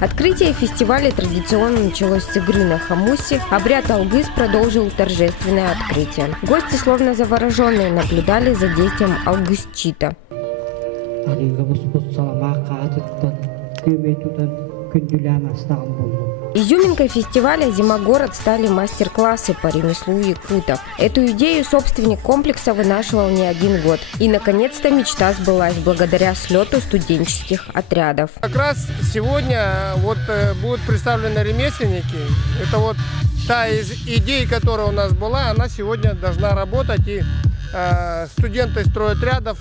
Открытие фестиваля традиционно началось с игры на хамусе. Обряд алгыс продолжил торжественное открытие. Гости, словно завороженные, наблюдали за действием алгыс-чита. Изюминкой фестиваля «Зимогород» стали мастер-классы по ремеслу якутов. Эту идею собственник комплекса вынашивал не один год. И, наконец-то, мечта сбылась благодаря слету студенческих отрядов. Как раз сегодня будут представлены ремесленники. Это вот та из идей, которая у нас была, она сегодня должна работать. И студенты стройотрядов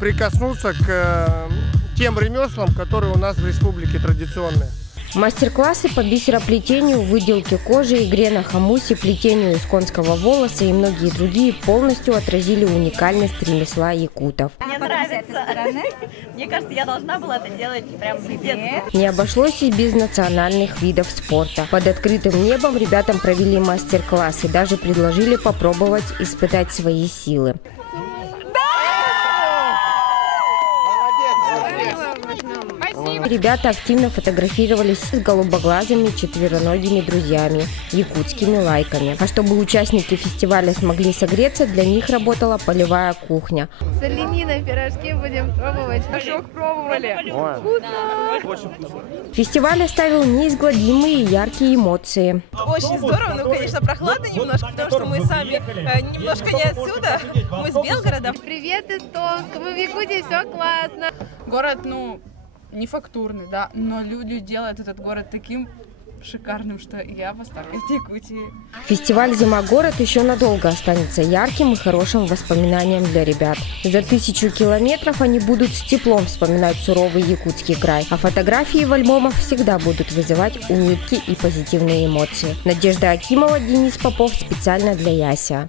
прикоснуться к тем ремеслам, которые у нас в республике традиционные. Мастер-классы по бисероплетению, выделке кожи, игре на хамусе, плетению из конского волоса и многие другие полностью отразили уникальность ремесла якутов. Мне нравится. Мне кажется, я должна была это делать прямо с детства. Не обошлось и без национальных видов спорта. Под открытым небом ребятам провели мастер-класс и даже предложили попробовать испытать свои силы. Ребята активно фотографировались с голубоглазыми четвероногими друзьями, якутскими лайками. А чтобы участники фестиваля смогли согреться, для них работала полевая кухня. С олениной пирожки будем пробовать. Пирожок пробовали. Вкусно. Фестиваль оставил неизгладимые и яркие эмоции. Очень здорово, но, конечно, прохладно немножко, потому что мы сами немножко не отсюда, мы с Белгорода. Привет из Томска, мы в Якутии, все классно. Город, не фактурный, да, но люди делают этот город таким шикарным, что я в восторге от Якутии. Фестиваль «Зимогород» еще надолго останется ярким и хорошим воспоминанием для ребят. За 1000 километров они будут с теплом вспоминать суровый якутский край, а фотографии в альбомах всегда будут вызывать улыбки и позитивные эмоции. Надежда Акимова, Денис Попов, специально для Яся.